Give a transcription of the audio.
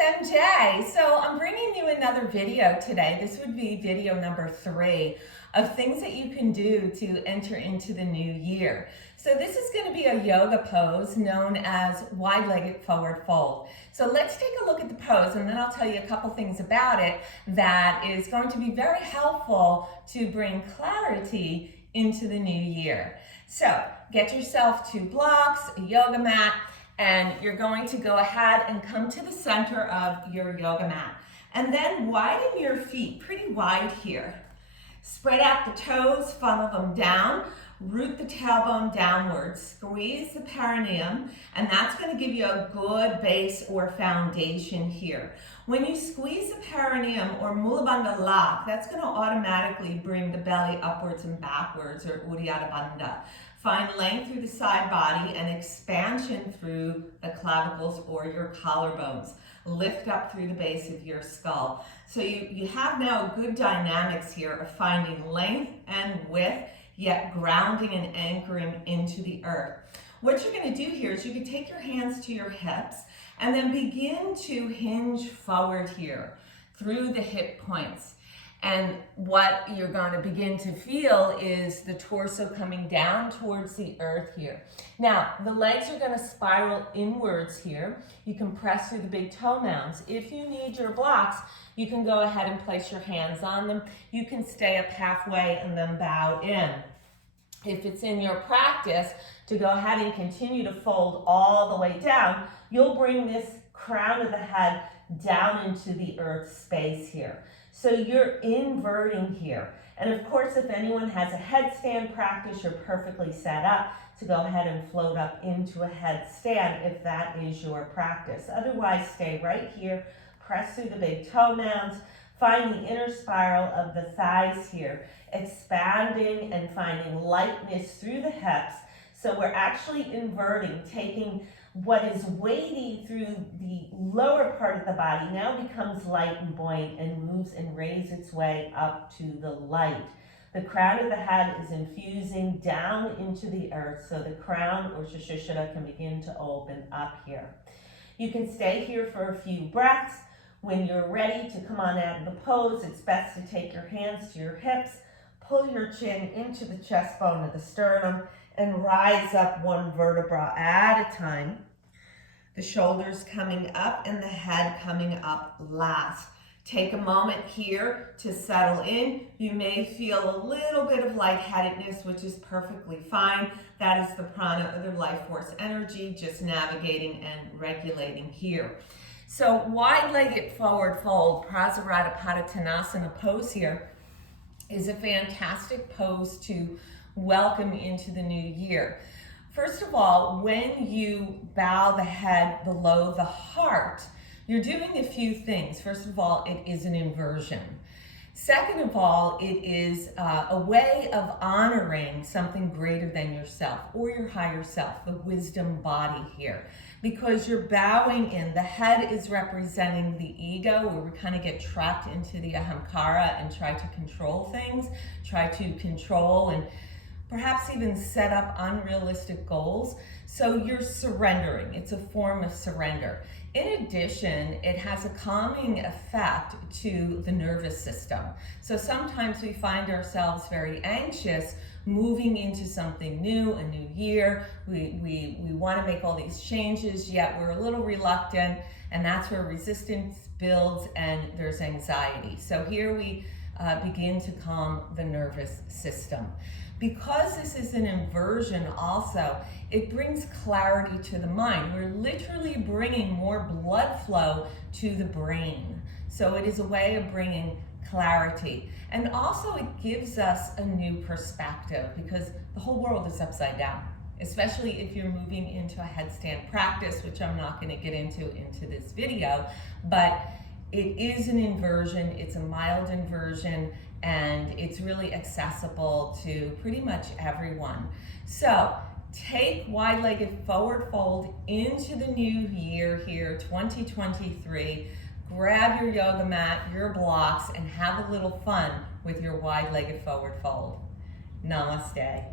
MJ. So I'm bringing you another video today. This would be video number 3 of things that you can do to enter into the new year. So this is going to be a yoga pose known as wide-legged forward fold. So let's take a look at the pose and then I'll tell you a couple things about it that is going to be very helpful to bring clarity into the new year. So get yourself 2 blocks, a yoga mat, and you're going to go ahead and come to the center of your yoga mat. And then widen your feet pretty wide here. Spread out the toes, funnel them down, root the tailbone downwards, squeeze the perineum, and that's going to give you a good base or foundation here. When you squeeze the perineum or Mula Bandha lock, that's going to automatically bring the belly upwards and backwards, or Uddiyana Bandha. Find length through the side body and expansion through the clavicles or your collarbones. Lift up through the base of your skull. So you have now good dynamics here of finding length and width, yet grounding and anchoring into the earth. What you're going to do here is you can take your hands to your hips and then begin to hinge forward here through the hip points. And what you're going to begin to feel is the torso coming down towards the earth here. Now, the legs are going to spiral inwards here. You can press through the big toe mounds. If you need your blocks, you can go ahead and place your hands on them. You can stay up halfway and then bow in. If it's in your practice to go ahead and continue to fold all the way down, you'll bring this crown of the head down into the earth space here. So you're inverting here. And of course, if anyone has a headstand practice, you're perfectly set up to go ahead and float up into a headstand if that is your practice. Otherwise, stay right here, press through the big toe mounds, find the inner spiral of the thighs here, expanding and finding lightness through the hips. So we're actually inverting, taking what is weighty through the lower part of the body now becomes light and buoyant and moves and raises its way up to the light. The crown of the head is infusing down into the earth so the crown or Shashishara can begin to open up here. You can stay here for a few breaths. When you're ready to come on out of the pose, it's best to take your hands to your hips, pull your chin into the chest bone of the sternum, and rise up one vertebra at a time. The shoulders coming up and the head coming up last. Take a moment here to settle in. You may feel a little bit of lightheadedness, which is perfectly fine. That is the prana or the life force energy, just navigating and regulating here. So wide-legged forward fold, Prasarada Padottanasana pose here is a fantastic pose to welcome into the new year. First of all, when you bow the head below the heart, you're doing a few things. First of all, it is an inversion. Second of all, it is a way of honoring something greater than yourself or your higher self, the wisdom body here. Because you're bowing in, the head is representing the ego, where we kind of get trapped into the ahamkara and try to control things, try to control and perhaps even set up unrealistic goals. So you're surrendering. It's a form of surrender. In addition, it has a calming effect to the nervous system. So sometimes we find ourselves very anxious moving into something new, a new year. We want to make all these changes, yet we're a little reluctant, and that's where resistance builds and there's anxiety. So here we begin to calm the nervous system. Because this is an inversion also, it brings clarity to the mind. We're literally bringing more blood flow to the brain. So it is a way of bringing clarity. And also it gives us a new perspective because the whole world is upside down, especially if you're moving into a headstand practice, which I'm not going to get into this video, but it is an inversion, it's a mild inversion, and it's really accessible to pretty much everyone. So take wide-legged forward fold into the new year here, 2023. Grab your yoga mat, your blocks, and have a little fun with your wide-legged forward fold. Namaste.